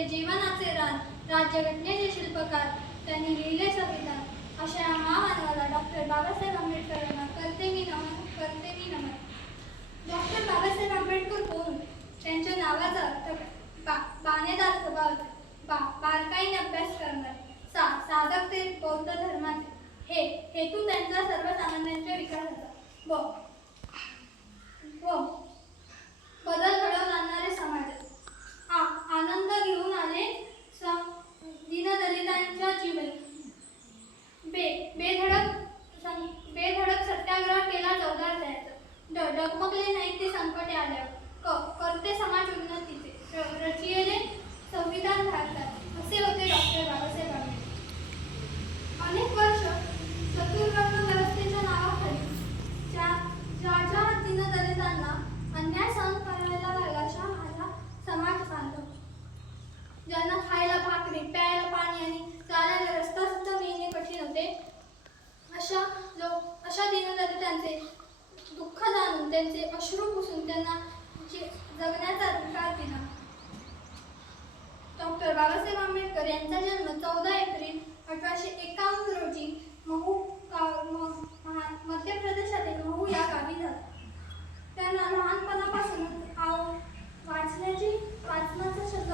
त्यांचे जीवनाचे रान, राज्यघटनेचे शिल्पकार, त्यांनी लिहिले संविधान, अशा महामानवाला डॉक्टर बाबासाहेब आंबेडकरांना करते मी नमन. डॉक्टर बाबासाहेब आंबेडकर कोण? त्यांच्या नावाचा अर्थ बाणेदार स्वभाव, बारकाईने अभ्यास करणारे, साधक ते बौद्ध धर्माचे, हेतू त्यांचा सर्वसामान्यांच्या विकासाचा व बदल घडवून आणणारे समाजात आनंद घेऊन आले दीनदलितांच्या जीवनी. बेधडक सत्याग्रह केला 14 जायचा, डगमगले नाही ते संकटे आल्यावर, करते समाज उन्नतीचे, रचिले संविधान भारतात, असे होते डॉक्टर बाबासाहेब आंबेडकर. अनेक वर्ष चतुर्वर्ण व्यवस्थेच्या नावाखाली ज्या दीनदलितांना अन्याय सहन करायला लागला, अशा माझा समाज बांधव, ज्यांना खायला भाकरी, प्यायला पाणी आणि चालायला रस्ता सुद्धा मिळणे कठीण होते, अशा दीनदलितांचे दुःख जाणून, त्यांचे अश्रू पुसून त्यांना जगण्याचा अधिकार दिला. डॉक्टर बाबासाहेब आंबेडकर यांचा जन्म 14 एप्रिल 1851 रोजी मध्य प्रदेशातील महू या गावी झाला. त्यांना लहानपणापासूनच वाचनाचा छंद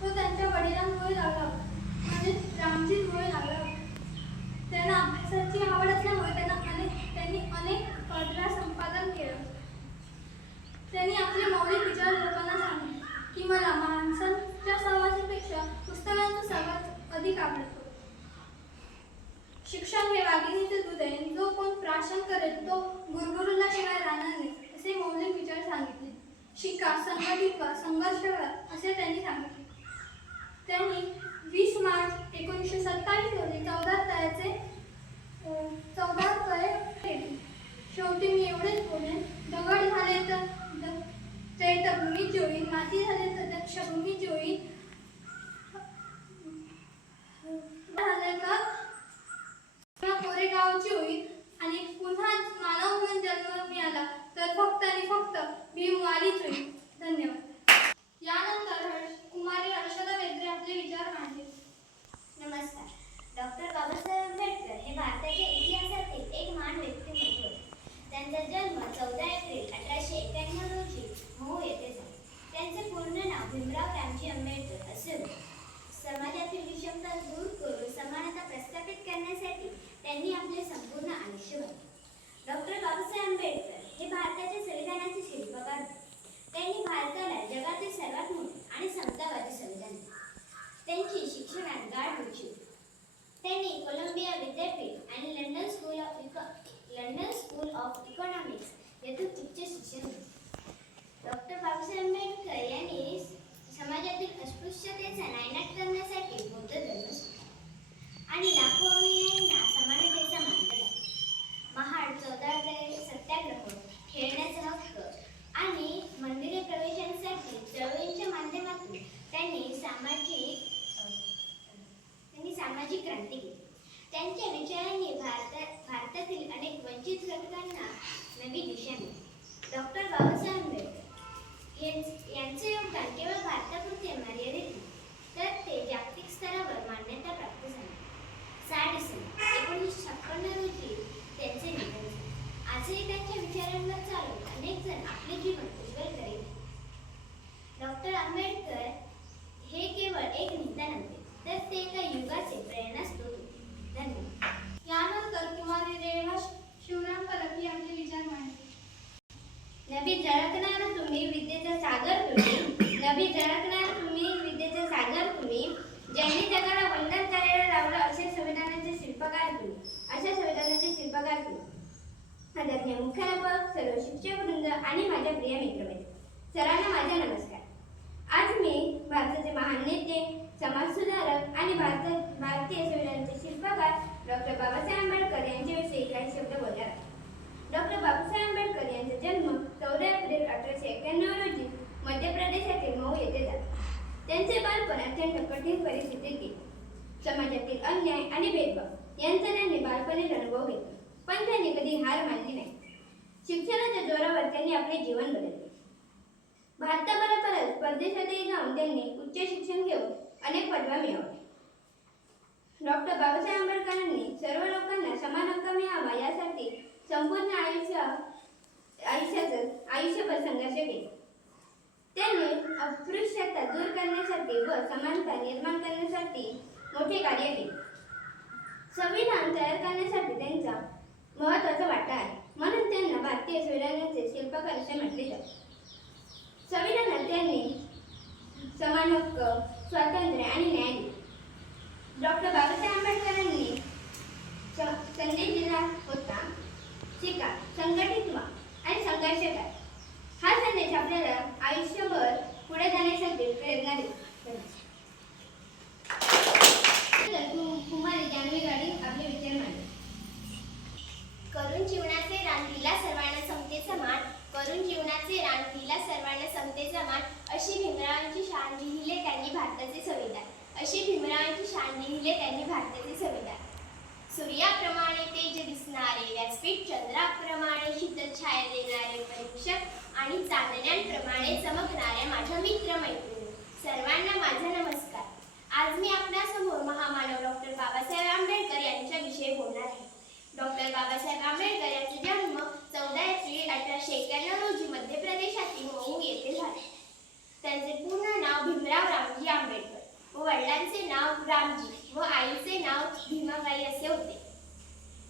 तो त्यांच्या वडिलांमुळे लागला होता, म्हणजे रामजींमुळे लागला होता. त्यांना अभ्यासाची आवड असल्यामुळे त्यांनी अनेक पदव्या संपादन केलं. त्यांनी आपले मौलिक विचार लोकांना सांगितले की मला माणसांच्या सहवासापेक्षा पुस्तकांचा सहवास अधिक आवडतो. शिक्षण हे वाघिणीचे दूध आहे, जो कोण प्राशन करेल तो गुरगुरूला शिवाय राहणार नाही, असे मौलिक विचार सांगितले. शिका, संघटित व्हा, संघर्ष करा, असे त्यांनी सांगितले. त्यांनी 20 मार्च 1927 रोजी 14 तळे केले. शेवटी मी एवढेच बोलेन, दगड झाले तर चैत्यभूमीची होईल, माती झाले तर दक्षभूमीची होईल, झाले तर कोरेगावची होईल, आणि पुन्हा मानव म्हणून जन्म मिळाला तर फक्त आणि फक्त भीमवालीच होईल. धन्यवाद. यानंतर कुमारी हर्षदा वेद्रे आपले विचार मांडले. नमस्कार. डॉक्टर बाबासाहेब आंबेडकर हे भारताच्या इतिहासातील एक महान व्यक्तिमत्व होते. त्यांचा जन्म 14 एप्रिल 1891 रोजी महू येथे झाला. त्यांचे पूर्ण नाव भीमराव रामजी आंबेडकर असे होते. समाजातील विषमता दूर करून समानता प्रस्थापित करण्यासाठी त्यांनी आपले संपूर्ण आयुष्य वाहिले. डॉक्टर बाबासाहेब आंबेडकर हे भारताच्या संविधानाचे शिल्पकार होते. त्यांनी भारताला जगातील सर्वात मोठे आणि समतावादी संविधान दिले. त्यांची शिक्षणात गाढ रुची होती. त्यांनी कोलंबिया विद्यापीठ आणि लंडन स्कूल ऑफ इकॉनॉमिक्स येथून उच्च शिक्षण घेतले. डॉक्टर बाबासाहेब आंबेडकर यांनी समाजातील अस्पृश्यतेचा नायनाट करण्यासाठी बौद्ध धर्म स्वीकारला आणि लाखो अनुयायांना समानतेचा मार्ग दाखवला. महाड 14 सत्याग्रह, खेळण्याचा हक्क आणि मंदिरे प्रवेशांसाठी चळवळींच्या माध्यमातून त्यांनी सामाजिक क्रांती केली. त्यांच्या विचारांनी भारतातील अनेक वंचित घटकांना नवी दिशा मिळाली. डॉक्टर बाबासाहेब आंबेडकर यांचे योगदान केवळ भारतापुरते मर्यादित नाही, तर ते जागतिक स्तरावर मान्यता प्राप्त झाले. 6 डिसेंबर 1956 रोजी त्यांचे निधन झाले. आजही त्यांच्या विचारांवर चालून अनेक जण आपले जीवन उज्ज्वल करीत. डॉक्टर आंबेडकर हे केवळ एक नेता नव्हते, तर ते एका युगाचे प्रेरणास्रोत होते. धन्यवाद. यानंतर कुमारी रेखा शिवराम परब आपले विचार मांडले. नभी झळकणार तुम्ही विद्येचा सागर तुम्ही, नभी झळकणार तुम्ही विद्येचा सागर तुम्ही, ज्यांनी जगाला वंदन करायला लावलं अशा संविधानाचे शिल्पकार तुम्ही, अशा संविधानाचे शिल्पकार तुम्ही. आदरणीय मुख्याध्यापक, सर्व शिक्षक वृंद आणि माझ्या प्रिय मित्रमैत्रिणी, सर्वांना माझा नमस्कार. आज मी भारताचे महान नेते, समाजसुधारक आणि भारतीय संविधानाचे शिल्पकार डॉक्टर बाबासाहेब आंबेडकर यांच्याविषयी काही शब्द बोलणार आहे. डॉक्टर बाबासाहेब आंबेडकर यांचा जन्म 14 एप्रिल 1891 रोजी मध्य प्रदेशातील महू येथे झाला. त्यांचे बालपण अत्यंत कठीण परिस्थितीत गेले. समाजातील अन्याय आणि भेदभाव यांचा त्यांनी बालपणीच अनुभव घेतला, पण त्यांनी कधी हार मानली नाही. शिक्षणाच्या जोरावर त्यांनी आपले जीवन बदलले. भारताबरोबरच परदेशातही जाऊन त्यांनी उच्च शिक्षण घेऊन अनेक पदव्या मिळवल्या. डॉक्टर बाबासाहेब आंबेडकरांनी सर्व लोकांना समान हक्क मिळावा यासाठी संपूर्ण आयुष्यभर संघर्ष केला. त्यांनी अस्पृश्यता दूर करण्यासाठी व समानता निर्माण करण्यासाठी मोठे कार्य केले. संविधान तयार करण्यासाठी त्यांचा महत्त्वाचा वाटा आहे. म्हणून त्यांना भारतीय संविधानाचे शिल्पकार असे म्हटले जाते. संविधानात त्यांनी समान हक्क, स्वातंत्र्य आणि न्याय दिले. डॉक्टर बाबासाहेब आंबेडकरांनी संदेश दिला होता, शिका, संघटित व्हा आणि संघर्ष करा. हा संदेश आपल्याला आयुष्यभर पुढे जाण्यासाठी प्रेरणा देतो. कुमारी जानवी गाडी आपले विचार मांडले. करून जीवनाचे रान दिला सर्वांना समतेचा मान, करून जीवनाचे रान दिला सर्वांना समतेचा मान, अशी भीमरावांची शान लिहिले त्यांनी भारताचे संविधान, अशी भीमरावांची शान लिहिले त्यांनी भारताचे संविधान. सूर्याप्रमाणे तेज दिसणारे व्यासपीठ, चंद्राप्रमाणे शीतल छाया देणारे परीक्षक आणि चांदण्यांप्रमाणे चमकणाऱ्या माझ्या मित्र मैत्रिणी, सर्वांना माझा नमस्कार. आज मी आपल्यासमोर महामानव डॉक्टर बाबासाहेब आंबेडकर यांच्याविषयी बोलणार आहे. डॉक्टर बाबासाहेब आंबेडकर यांचा जन्म 14 एप्रिल 1891 रोजी मध्य प्रदेशातील मऊ येथे झाला. त्यांचे पूर्ण नाव भीमराव रामजी आंबेडकर व वडिलांचे नाव रामजी व आईचे नाव भीमाबाई असे होते.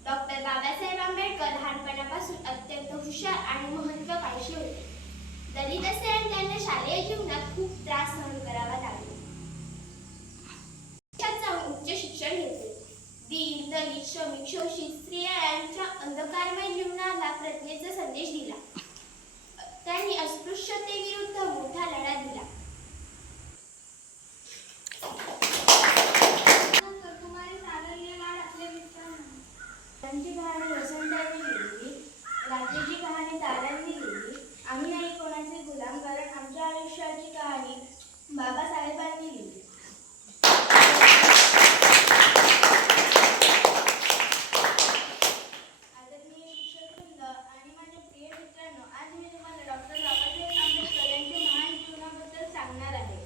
डॉक्टर बाबासाहेब आंबेडकर लहानपणापासून अत्यंत हुशार आणि महत्त्वाकांक्षी होते. दलित असल्याने त्यांना शालेय जीवनात खूप त्रास सहन करावा लागला. उच्च शिक्षण घेतले. दीन, दलित, श्रमिक, शोषित स्त्रिया यांच्या अंधकारमय जीवनाला प्रज्ञेचा संदेश दिला. त्यांनी अस्पृश्यतेविरुद्ध मोठा लढा दिला. कुमारी सारल्य लाड आपले विचार मांडले. त्यांची कहाणी वसंतांनी लिहिली, रात्रीची कहाणी ताऱ्यांनी लिहिली. आम्ही नाही कोणाचे गुलाम, कारण आमच्या आयुष्याची कहाणी बाबासाहेबांनी लिहिली. आदरणीय शिक्षकवृंद आणि माझे प्रिय मित्रांनो, आज मी तुम्हाला डॉक्टर बाबासाहेब आंबेडकर यांच्या महान जीवनाबद्दल सांगणार आहे.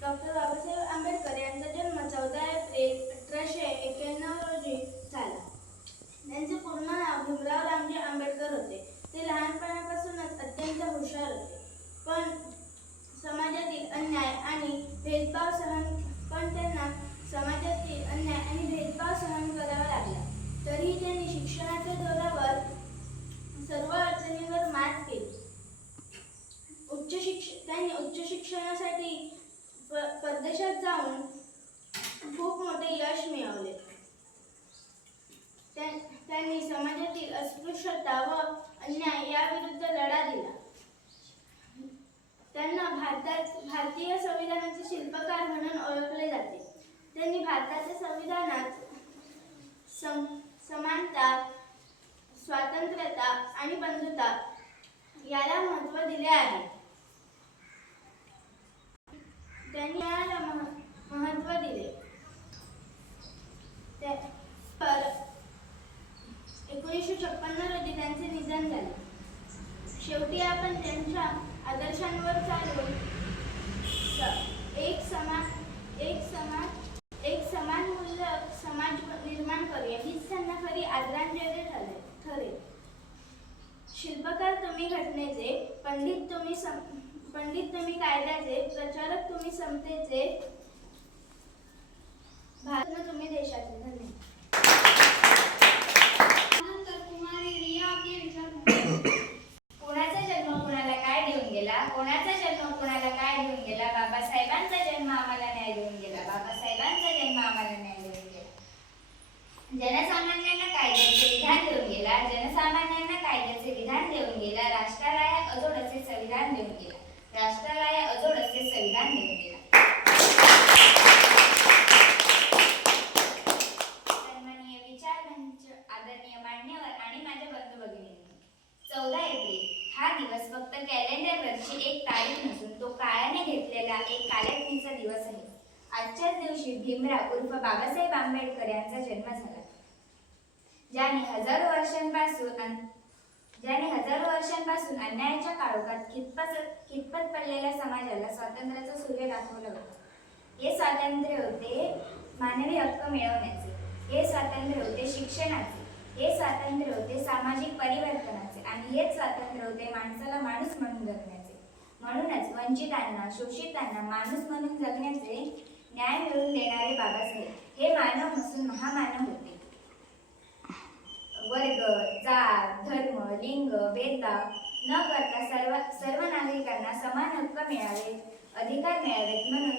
डॉक्टर बाबासाहेब आंबेडकर यांचा जन्म 14 एप्रिल 1891 रोजी झाला. त्यांचे पूर्ण नाव भीमराव रामजी आंबेडकर होते. ते लहानपणापासूनच अत्यंत हुशार होते, पण समाजातील अन्याय आणि भेदभाव सहन करावा लागला. तरीही त्यांनी शिक्षणाच्या जोरावर सर्व अडचणींवर मात केली. त्यांनी उच्च शिक्षणासाठी परदेशात जाऊन खूप मोठे यश मिळवले. त्यांनी समाजातील अस्पृश्यता व अन्याय याविरुद्ध लढा दिला. त्यांना भारतीय संविधानाचे शिल्पकार म्हणून ओळखले जाते. त्यांनी भारताच्या संविधानात समानता, स्वातंत्र्यता आणि बंधुता याला महत्त्व दिले आहे. त्यांनी याला महत्त्व दिले. 1956 रोजी त्यांचे निधन झाले. शेवटी आपण त्यांच्या आदर्शांवर चालून एक समान मूल्य समाज निर्माण करूया, हीच त्यांना खरी आदरांजली ठरेल. शिल्पकार तुम्ही घटनेचे, पंडित तुम्ही कायद्याचे, प्रचारक तुम्ही समतेचे, भारत तुम्ही देशाचे. धन्यवाद. त्यानंतर कुमारी रिया आपले विचार मांडले. कोणाचा जन्म कोणाला काय देऊन गेला, कोणाचा जन्म कोणाला काय देऊन गेला. बाबासाहेबांचा जन्म आम्हाला न्याय देऊन गेला, बाबासाहेबांचा जन्म आम्हाला न्याय देऊन गेला. जनसामान्यांना कायद्याचे विधान देऊन गेला, जनसामान्यांना कायद्याचे विधान देऊन गेला. राष्ट्राला अजोड असे संविधान देऊन गेला, राष्ट्राला अजोड असे संविधान देऊन गेला. सन्माननीय विचारमंच, आदरणीय मान्यवर आणि माझ्या बंधू भगिनींनो, 14 एप्रिल हा दिवस फक्त कॅलेंडरवरची एक तारीख नसून तो काळाने घेतलेला एक कालाग्नीचा दिवस आहे. आजच्याच दिवशी भीमराव उर्फ बाबासाहेब आंबेडकर यांचा जन्म झाला, ज्यांनी हजारो ज्याने हजारो वर्षांपासून अन्यायाच्या काळोखात खितपत पडलेल्या समाजाला स्वातंत्र्याचं सूर्य दाखवलं होतं. हे स्वातंत्र्य होते मानवी हक्क मिळवण्याचे, हे स्वातंत्र्य होते शिक्षणाचे, हे स्वातंत्र्य होते सामाजिक परिवर्तनाचे आणि हेच स्वातंत्र्य होते माणसाला माणूस म्हणून जगण्याचे. म्हणूनच वंचितांना, शोषितांना माणूस म्हणून जगण्याचे न्याय मिळवून देणारे बाबासाहेब हे मानव नसून महामानव होते. वर्ग, जात, धर्म, लिंग, भेदभाव न करता सर्व नागरिकांना समान हक्क मिळावेत, अधिकार मिळावेत म्हणून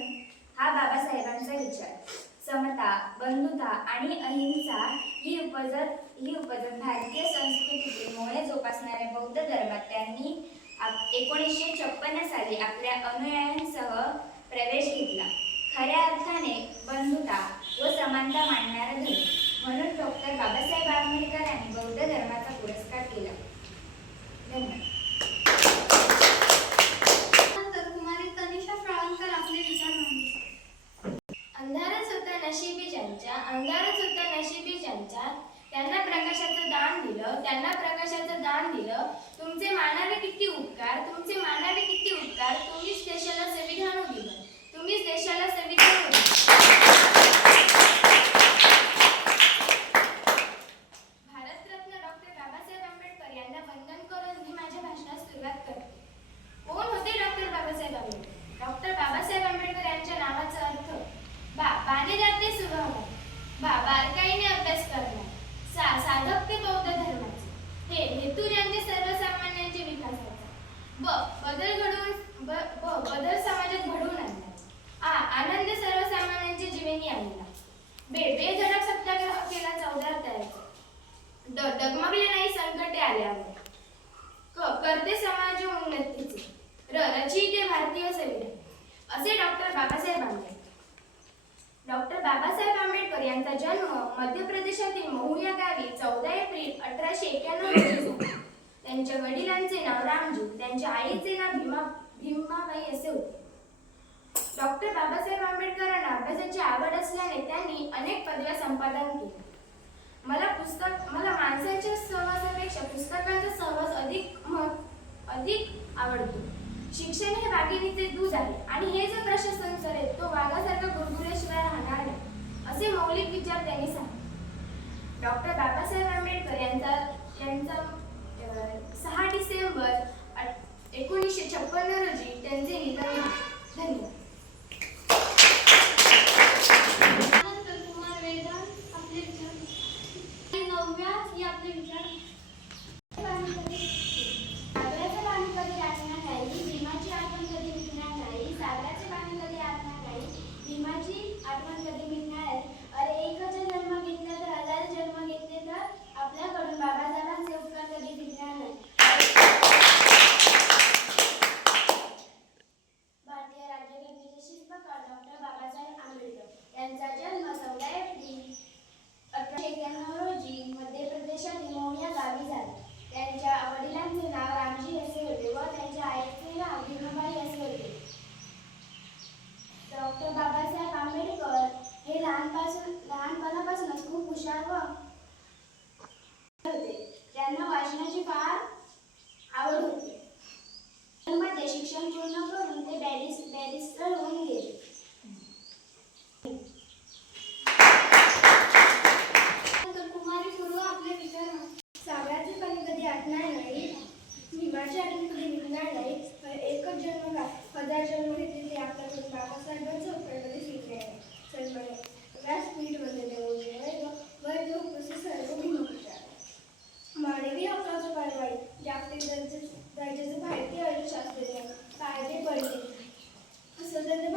हा बाबासाहेबांचा विचार. समता, बंधुता आणि अहिंसा ही उपजत भारतीय संस्कृतीतील मुळे जोपासणाऱ्या बौद्ध धर्मात त्यांनी 1956 साली आपल्या अनुयायांसह प्रवेश घेतला. खऱ्या अर्थाने बंधुता व समानता मानणारा धर्म म्हणून डॉक्टर बाबासाहेब आंबेडकरांनी बौद्ध धर्माचा पुरस्कार केला. धन्यवाद. नंतर कुमारी तनिषा फ्राळकर आपले विचार मांडतील. अंधारच होता नशिबी ज्यांच्या, अंधारच होता नशिबी ज्यांच्या, त्यांना प्रकाशाचं दान दिलं, त्यांना प्रकाशाचं दान दिलं. तुमचे मानावे किती उपकार, तुमचे मानावे किती उपकार, तुम्हीच देशाला संविधान दिलं, तुम्हीच देशाला संविधान दिलं. भारतरत्न डॉक्टर बाबासाहेब आंबेडकर यांना वंदन करून मी माझ्या भाषणास सुरुवात करते. कोण होते डॉक्टर बाबासाहेब आंबेडकर? डॉक्टर बाबासाहेब आंबेडकर यांच्या नावाचा अर्थ बाणेदाते स्वभाव, बारकाईने अभ्यास करणार, साधक ते बौद्ध धर्माचे, हेतू यांचे सर्वसामान्यांचे विकासाचा, बदल समाजात घडवून आणला, आनंद सर्वसामान्यांच्या जीवनी आणला, बेधडक सत्याग्रह केला 14 तारखेचा, डगमगले नाही संकटे आल्यावर, करते समाज उन्नतीचे, रचयिते भारतीय संविधान असे डॉक्टर बाबासाहेब आंबेडकर. डॉक्टर बाबासाहेब आंबेडकर यांचा जन्म मध्य प्रदेशातील महू या गावी 14 एप्रिल 1891 रोजी झाला. त्यांच्या वडिलांचे नाव रामजी, त्यांच्या आईचे नाव भीमाबाई असे होते. डॉक्टर बाबासाहेब आंबेडकरांना अभ्यासाची आवड असल्याने त्यांनी अनेक पदव्या संपादन केल्या. मला माणसांच्या सहवासापेक्षा पुस्तकांचा सहवास अधिक आवडतो. शिक्षण हे वाघिणीचे दूध आहे आणि हे जर प्रशासन करेल तो वाघासारखा गुरगुरल्याशिवाय राहणार नाही, असे मौलिक विचार त्यांनी सांगितले. डॉक्टर बाबासाहेब आंबेडकर यांचा 6 डिसेंबर 1956 रोजी त्यांचे निधन झाले. धन्यवाद. नंतर कुमार वेदांत आपले विचार. 9व्या ही आपले विचार. सागराचं पाणी कधी आटणार नाही, भीमाची आठवण कधी मिटणार नाही, सागराचे पाणी कधी आटणार नाही, भीमाची आठवण कधी मिटणार नाही. अरे एकच जन्म घेतला तर 1000 जन्म घेतले तर आपल्याकडून बाबासाहेबांचे उपकार कधी फिरणार नाही. भारतीय राज्यघटनेचे शिल्पकार डॉक्टर बाबासाहेब आंबेडकर यांचा जन्म 14 एप्रिल 1891 रोजी मध्य प्रदेशातील महू या गावी झाला. त्यांच्या वडिलांचे नाव रामजी असे होते व त्यांच्या आईचे नाव भीमाबाई असे होते. डॉक्टर बाबासाहेब आंबेडकर हे लहानपणापासूनच खूप हुशार होते. त्यांना वाचनाची फार आवड होती. मध्ये शिक्षण पूर्ण करून ते बॅरिस्टर होऊन गेले. नंतर कुमारी सुरू आपले विचार मांडतील. सागराचे पाणी कधी आटणार नाही, भीमाची आठवण कधी मिटणार नाही. एकच जन्म का 1000 जन्म घेतले ते आपल्याकडून बाबासाहेबांचं उपकार कधी फिरले नाही. सन्मान्य व्यासपीठमध्ये देऊन वर्ग उपस्थित सर्व भीमपुत्र मानवी हक्काचं कारवाई जागतिक दर्जाचे भारतीय अर्थशास्त्रज्ञ कायदे पडले स्वतंत्र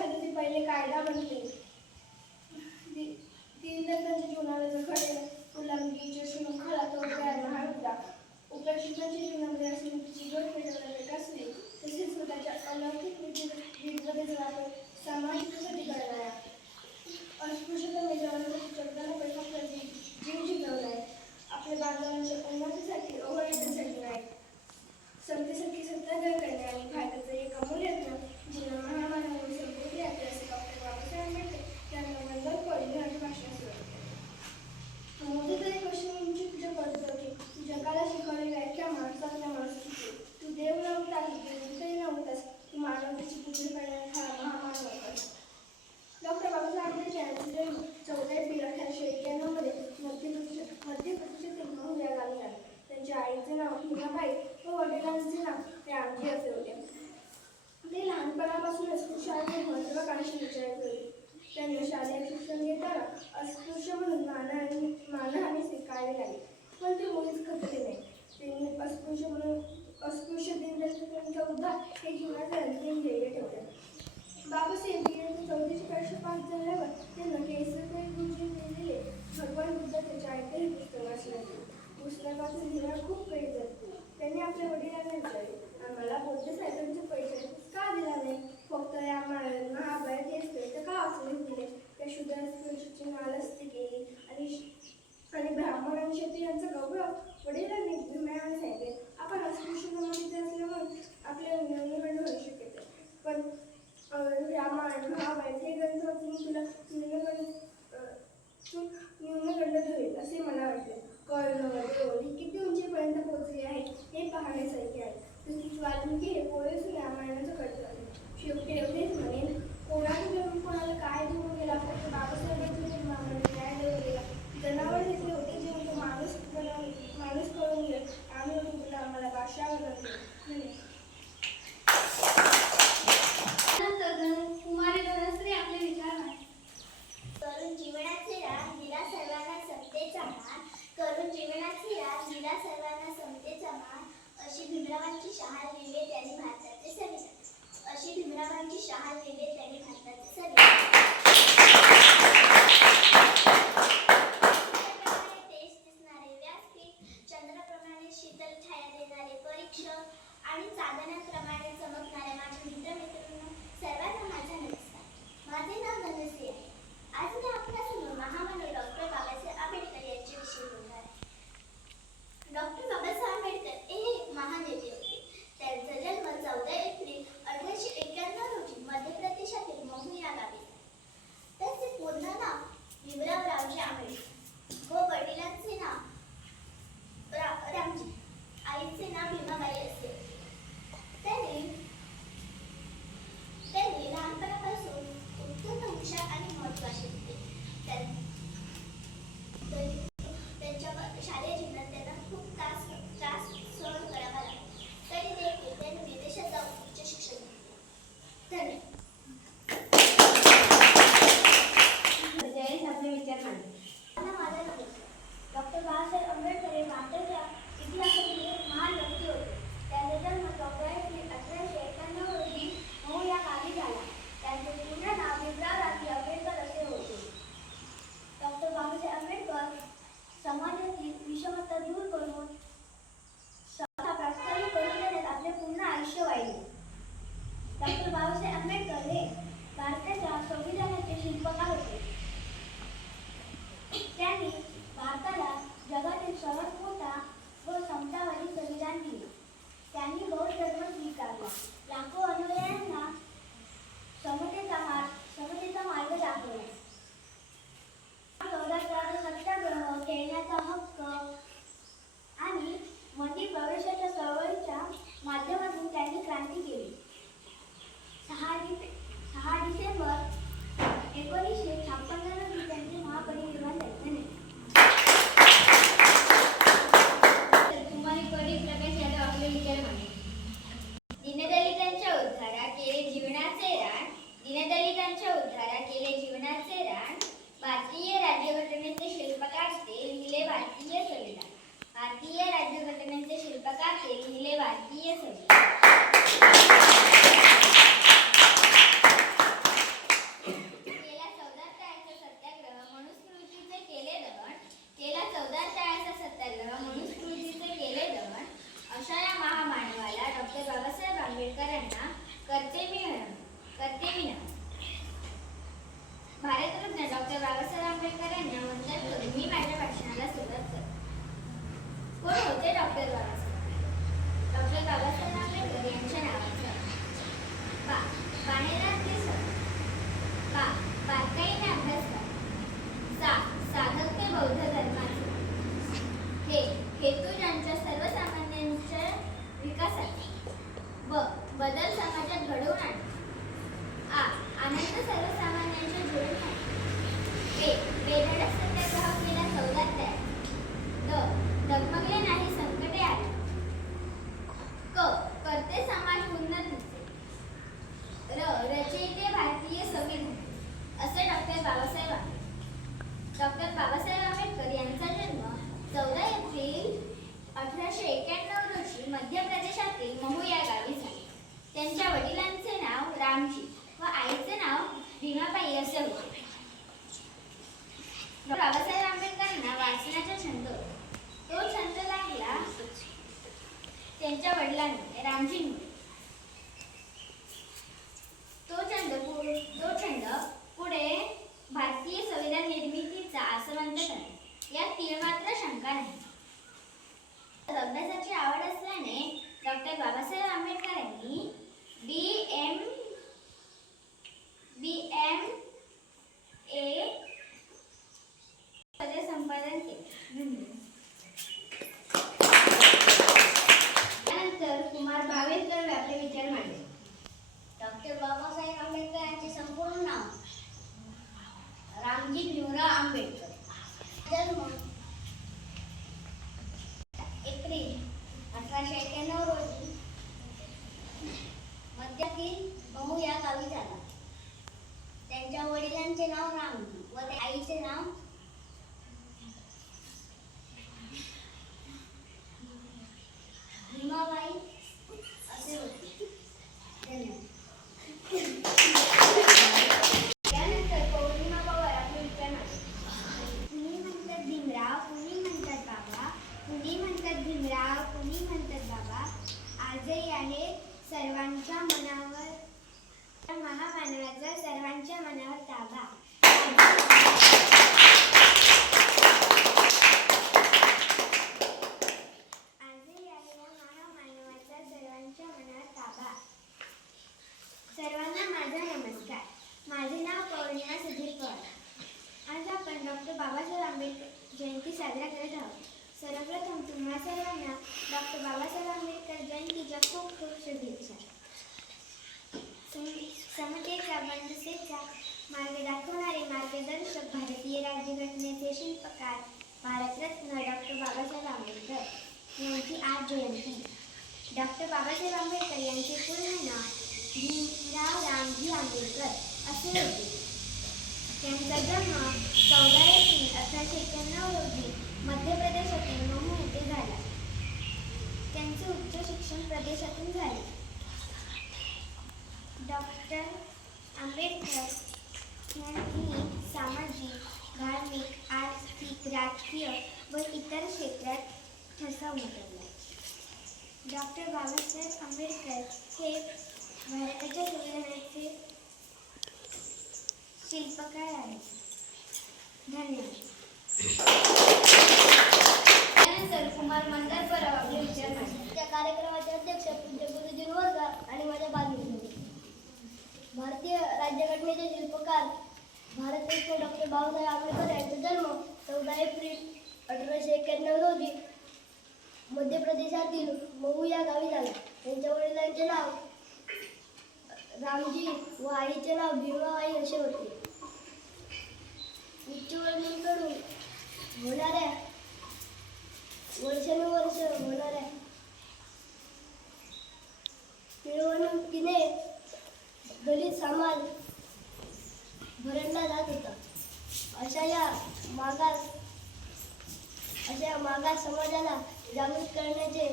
नाव भीमाबाई व वडिलांचे नाव रामजी असे होते. ते लहानपणापासूनच शाळेत महत्त्वाकांक्षी विचार होते. त्यांना शालेय शिक्षण घेताना अस्पृश्य म्हणून मानहानी स्वीकारली लागली, पण ते मुळीच खचले नाही. त्यांनी अस्पृश्य दिनदर्शकांचा उद्धार हे जीवनाचे अंतिम ध्येय ठेवले. बाबासाहेब यांची 4थीची परीक्षा पास झाल्यावर त्यांना केसरकर गुरुजींनी लिहिलेले भगवान बुद्धाचे 40 हे पुस्तक वाचले. पुस्तकातून लिहिण्यास खूप प्रेरित झाले. त्यांनी आपल्या वडिलांना विचारले, आम्हाला बौद्ध साहेबांचे पैसे का दिला नाही? फक्त या महाभारत हे ग्रंथ का वाचले दिले? त्या शूद्राची नालस्ती केली आणि ब्राह्मण आणि क्षत्रियांचा गौरव वडिलांनी भीमाने सांगितले. आपण अस्पृश्य जमातीचे असल्यामुळे आपल्याला न्यूनगंड होऊ शकते, पण रामायण महाभारत हे ग्रंथ वाचून तुला न्यूनगंड होईल असे मला वाटले. कर्ण व देव हे किती उंचीपर्यंत पोहोचले आहे हे पाहण्यासारखे आहे. तसेच वाल्मिकी हे पोळीसून रामायणाचं कर्ता झाले. शेवटी एवढेच म्हणेन, कोणाला घेऊन कोणाला काय देऊन गेला, फक्त बाबासाहेबांच्या निर्माण न्याय देऊन गेला. जनावर घेतले होते जेव्हा तो माणूस करून गेला. आम्ही तुला आम्हाला भाषावर कुमारी धनश्री आपले विचार मांडतात. करून जीवनाचे राग दिला सर्वांना समतेचा मान, करून जीवनाचे राग दिला सर्वांना समतेचा मान, अशी भीमरावांची शहाल लिहिले त्यांनी भारताचे संविधान, अशी भीमरावांची शहाल लिहिले त्यांनी भारताचे संविधान. तेज दिसणारे व्यासपीठ, चंद्राप्रमाणे शीतल छाया देणारे परीक्षक आणि चांदण्याप्रमाणे चमकणाऱ्या माझ्या मित्रमैत्रिणींनो, सर्वांना माझा नमस्कार. माझे नाव धनश्री आहे. आज मी आपल्यासमोर महामानव डॉक्टर बाबासाहेब आंबेडकर यांच्याविषयी बोलणार आहे. डॉक्टर बाबासाहेब आंबेडकर हे एक महान नेते होते. त्यांचा जन्म 14 एप्रिल 1891 रोजी मध्य प्रदेशातील महू या गावी झाला. त्यांचे पूर्ण नाव भीमराव रावजी आंबेडकर व वडिलांचे नाव रामजी, आईचे नाव भीमाबाई असे. त्यांनी लहानपणापासून उत्तम हुशार आणि महत्त्वाचे होते. त्यांच्या शालेय जीवनात त्यांना खूप त्रास सहन करावा लागला, तरी देखील त्यांनी विदेशात जाऊन उच्च शिक्षण घेतले. आपले विचार मांडले. माझा नमस्कार. डॉक्टर बाबासाहेब आंबेडकर हे भारताच्या इतिहासातील एक महान व्यक्ती होते. त्यांचा जन्म 14 एप्रिल 1891 रोजी महू या गावी झाला. त्यांचे पूर्ण नाव भीमराव रावजी आंबेडकर असे होते. डॉक्टर बाबासाहेब आंबेडकर समाजातील विषमता दूर करून समता प्रस्थापित करून देण्यात आपले पूर्ण आयुष्य वाहिले. डॉक्टर बाबासाहेब आंबेडकर हे भारताच्या संविधानाचे शिल्पकार होते. त्यांनी भारताला जगातील सर्वात मोठा व समतावादी संविधान दिले. त्यांनी बौद्ध धर्म स्वीकारला. लाखो अनुयायांना समतेचा मार्ग दाखवला. चौदाचा सत्याग्रह, खेळण्याचा हक्क आणि मंदिर प्रवेशाच्या चळवळीच्या माध्यमातून त्यांनी क्रांती केली. 6 डिसेंबर 1956 रोजी त्यांचे महापरिनिर्वाण झाले. कुमारी परी प्रकाश यादव आपले विचार मांडले. दीनदलितांच्या उद्धारा केले जीवनाचे रान, दीनदलितांच्या उद्धारा केले जीवनाचे रान, भारतीय राज्यघटनेचे शिल्पकार ते लिहिले भारतीय संविधान, भारतीय राज्यघटनेचे शिल्पकार ते लिहिले भारतीय संविधान. केला 14 टाळ्याचा सत्याग्रह, मनुस्मृतीचे केले दहन, केला 14 टाळ्याचा सत्याग्रह, मनुस्मृतीचे केले दहन, अशा या महामानवाला डॉक्टर बाबासाहेब आंबेडकरांना कर्तव्य नमन. भारतरत्न डॉक्टर बाबासाहेब आंबेडकरांना वंदन करून मी माझ्या भाषणाला सुरुवात करते. कोण होते डॉक्टर बाबासाहेब? डॉक्टर बाबासाहेब आंबेडकर यांच्या नावाचा बाणेरात बारकाईने अभ्यास करा. साधक ते बौद्ध धर्माचे हेतू ज्यांच्या सर्वसामान्यांच्या विकासाचा व बदल समाजात घडवून आणा. आनंद सर्वसामान्यांच्या जोडून बेधडक सत्याग्रह केला 14 डगमगले नाही संकट त्यांच्या वडिलांनी रामजींनी तो छंद पुढे भारतीय संविधान निर्मितीचा आसवंत ठरला. यात तीळ मात्र शंका नाही. अभ्यासाची आवड असल्याने डॉक्टर बाबासाहेब आंबेडकर यांनी BM.A पदे संपादन केले. त्यानंतर कुमार बावेकर आपले विचार मांडले. डॉक्टर बाबासाहेब आंबेडकर यांचे संपूर्ण नाव रामजी भीमराव आंबेडकर. जन्म एप्रिल 1891 रोजी मध्यातील महू या गावी झाला. त्यांच्या वडिलांचे नाव रामजी व त्या आईचे नाव भीमाबाई असे होते. धन्यवाद. त्यानंतर पौर्णिमा पवार आपले विचार मांडले. कुणी म्हणतात भीमराव, कुणी म्हणतात बाबा, कुणी म्हणतात भीमराव, कुणी म्हणतात बाबा. आजही आहे सर्वांच्या मनावर महामानवाचा सर्वांच्या मनावर ताबा. आजही आहे या महामानवाचा सर्वांच्या मनावर ताबा. सर्वांना माझा नमस्कार. माझे नाव पौर्णिमा सुधीर पवार. आज आपण डॉक्टर बाबासाहेब आंबेडकर जयंती साजरा करत आहोत. सर्वप्रथम तुम्हा सर्वांना डॉक्टर बाबासाहेब आंबेडकर जयंतीच्या खूप खूप शुभेच्छा. समतेचा बंधुतेचा मार्ग दाखवणारे मार्गदर्शक भारतीय राज्यघटनेचे शिल्पकार भारतरत्न डॉक्टर बाबासाहेब आंबेडकर यांची आज जयंती. डॉक्टर बाबासाहेब आंबेडकर यांचे पूर्ण नाव भीमराव रामजी आंबेडकर असे होते. त्यांचा जन्म 14 एप्रिल 1891 रोजी मध्य प्रदेशातील महू येथे झाला. त्यांचे उच्च शिक्षण प्रदेशातून झाले. डॉक्टर आंबेडकर यांनी सामाजिक, धार्मिक, आर्थिक, राजकीय व इतर क्षेत्रात ठसा उमटवला. डॉक्टर बाबासाहेब आंबेडकर हे भारताच्या संविधानाचे शिल्पकार आहेत. धन्यवाद. त्यानंतर कुमार मंदारपराव आपले विचार मांडले. त्या कार्यक्रमाचे अध्यक्ष पूज्य गुरुजी वर्गार आणि माझ्या बालमित्र भारतीय राज्यघटनेचे शिल्पकार भारतरत्न डॉक्टर बाबासाहेब आंबेडकर यांचा जन्म 14 एप्रिल 1891 रोजी मध्य प्रदेशातील महू या गावी झाला. त्यांच्या वडिलांचे नाव रामजी व आईचे नाव भीमाबाई असे होते. उच्चवर्णीकडून होणाऱ्या वर्षानुवर्ष होणाऱ्या मिळवणुकीने दलित समाज भरडला जात होता. अशा मागास समाजाला जागृत करण्याचे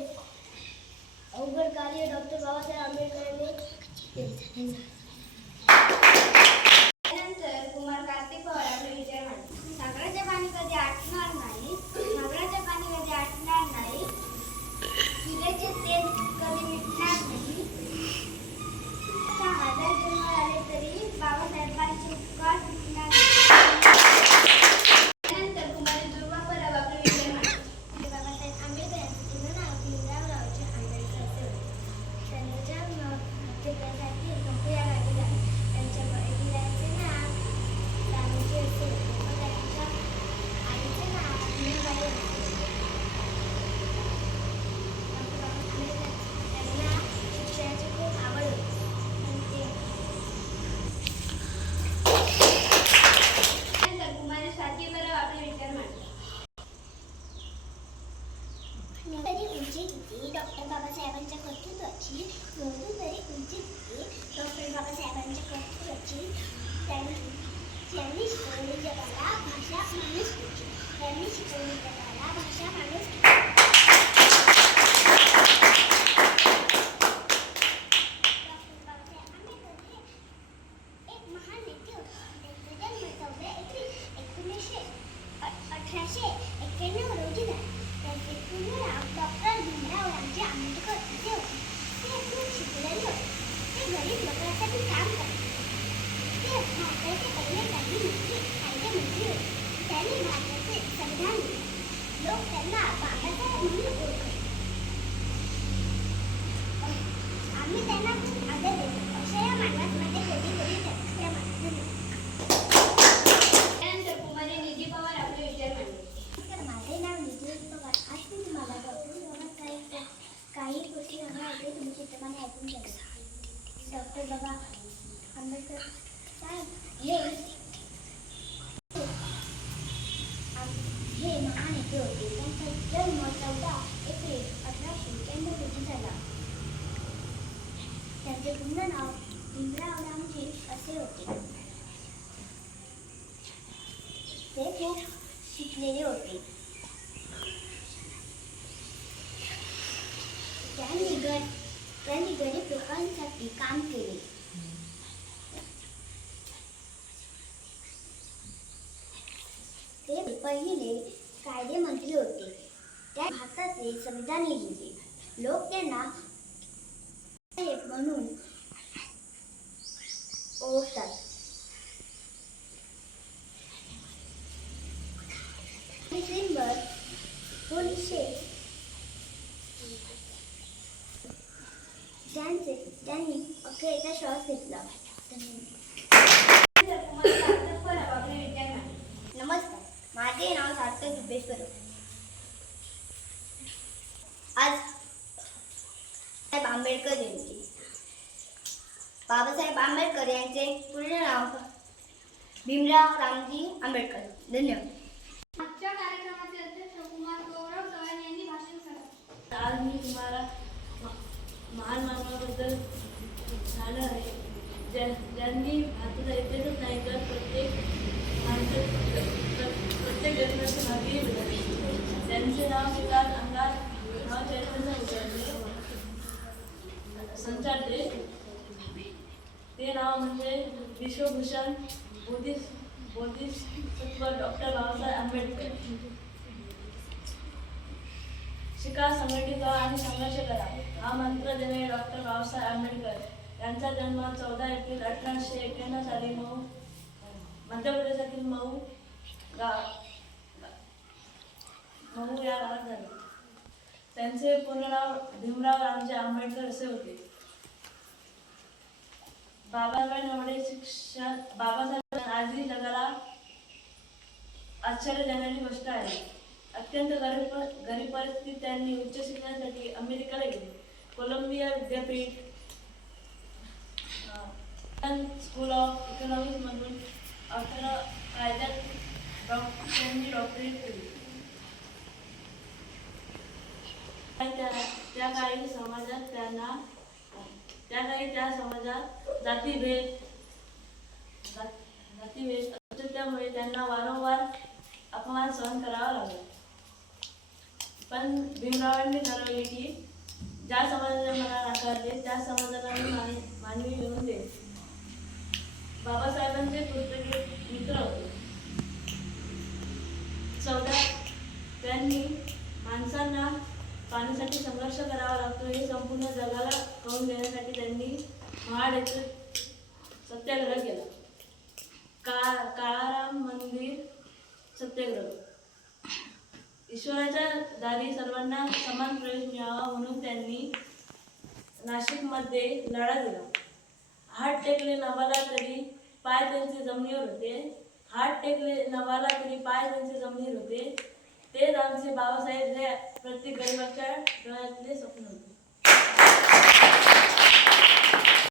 अवघड कार्य डॉक्टर बाबासाहेब आंबेडकर यांनी केले. त्यानंतर कुमार कार्तिक पवार आपले विचार मांडले. सागराचे पाणी कधी आटणार नाही, सागराचे पाणी कधी आटणार नाही, चुलीचे तेल कधी मिटणार नाही. 6,000 जन्म आले तरी बाबासाहेबांचे उपकार सुटणार नाही. त्यानंतर कुमारी दुर्वापराव आपले विचार मांडले. बाबासाहेब आंबेडकर यांचे पूर्ण नाव भीमराव रावजी आंबेडकर असे होते. त्यांचा जन्म मध्य प्रदेशातील महू या गावी झाला. त्यांच्या वडिलांचे नाव रामजी असे होते व त्यांच्या आईचे नाव भीमाबाई होते. डॉक्टर बाबासाहेब आंबेडकर यांना शिक्षणाची खूप आवड होती. त्यानंतर कुमारी स्वातीपराव आपले विचार मांडले. तरी उंची किती डॉक्टर बाबासाहेबांच्या कर्तृत्वाची, नोंदू तरी उंची किती डॉक्टर बाबासाहेबांच्या कर्तृत्वाची. त्यांनी शिकवली जगाला भाषा माणुसकीची. त्यांनी शिकवली जगाला भाषा माणुसकीची. डॉक्टर बाबासाहेब आंबेडकर हे एक महान नेते होते. त्यांचा जन्म 14 एप्रिल 1891 रोजी झाला. त्यांचे पूर्ण नाव डॉक्टर भीमराव रामजी आंबेडकर प्रेमाने ऐकून घ्यावे. डॉक्टर बाबा आंबेडकर साहेब हे महान नेते होते. त्यांचा जन्म 14 एप्रिल 1891 रोजी झाला. त्यांचे पूर्ण नाव भीमराव रामजी असे होते. ते खूप शिकलेले होते. त्यांनी गरीब लोकांसाठी काम केले. ते पहिले कायदेमंत्री होते. त्या भारताचे संविधान लिहिले. लोक त्यांना साहेब म्हणून ओळखतात. डिसेंबर 1900 त्यांनी अखेरचा श्वास घेतला. नमस्कार, माझे नाव सार्थक रुपेश्वर. आज साहेब आंबेडकर जयंती. बाबासाहेब आंबेडकर यांचे पूर्ण नाव भीमराव रामजी आंबेडकर. धन्यवाद. आजच्या कार्यक्रमाचे अध्यक्ष कुमार गौरव चव्हाण यांनी भाषण करावे. आज मी तुम्हाला महान मानवाबद्दल सांगणार आहे. ज्यांनी भारताचा इतिहासच नाही तर प्रत्येक जन्माची भागी मिळाली. त्यांचे नाव विकास अंगार नाव चैतन्य संचारते. ते नाव म्हणजे विश्वभूषण बोधिसत्व डॉक्टर बाबासाहेब आंबेडकर. शिका, संघटित व्हा आणि संघर्ष करा हा मंत्र देणारे डॉक्टर बाबासाहेब आंबेडकर यांचा जन्म 14 एप्रिल 1891 साली मध्य प्रदेशातील मऊ या गावात झाले. त्यांचे पूर्ण नाव भीमराव रामजी आंबेडकर असे होते. बाबासाहेबांनी शिक्षण बाबासाहेब आजही जगाला आश्चर्यजनक गोष्ट आहे. अत्यंत गरीब परिस्थितीत त्यांनी उच्च शिक्षणासाठी अमेरिकेला गेले. कोलंबिया विद्यापीठ स्कूल ऑफ इकॉनॉमिक्स मधून कायद्यात त्यांनी डॉक्टरेट केली. त्या काही त्या समाजात जातीभेद त्यामुळे त्यांना वारंवार अपमान सहन करावा लागला. पण भीमरावांनी ठरवले की ज्या समाजाने मला नाकारले त्या समाजाला मी मानवी मिळवून देईन. बाबासाहेबांचे पुस्तके मित्र होते. त्यांनी माणसांना पाण्यासाठी संघर्ष करावा लागतो हे संपूर्ण जगाला कळून देण्यासाठी त्यांनी महाड येथे सत्याग्रह केला. काळाराम मंदिर सत्याग्रह. ईश्वराच्या दारी सर्वांना समान प्रवेश मिळावा म्हणून त्यांनी नाशिकमध्ये लढा दिला. हात टेकले नवाला तरी पाय त्यांचे जमिनीवर होते. हात टेकले नवाला तरी पाय त्यांचे जमिनीवर होते. तेच आमचे बाबासाहेब जे प्रत्येक गरिबाच्या डोळ्यातले स्वप्न होते.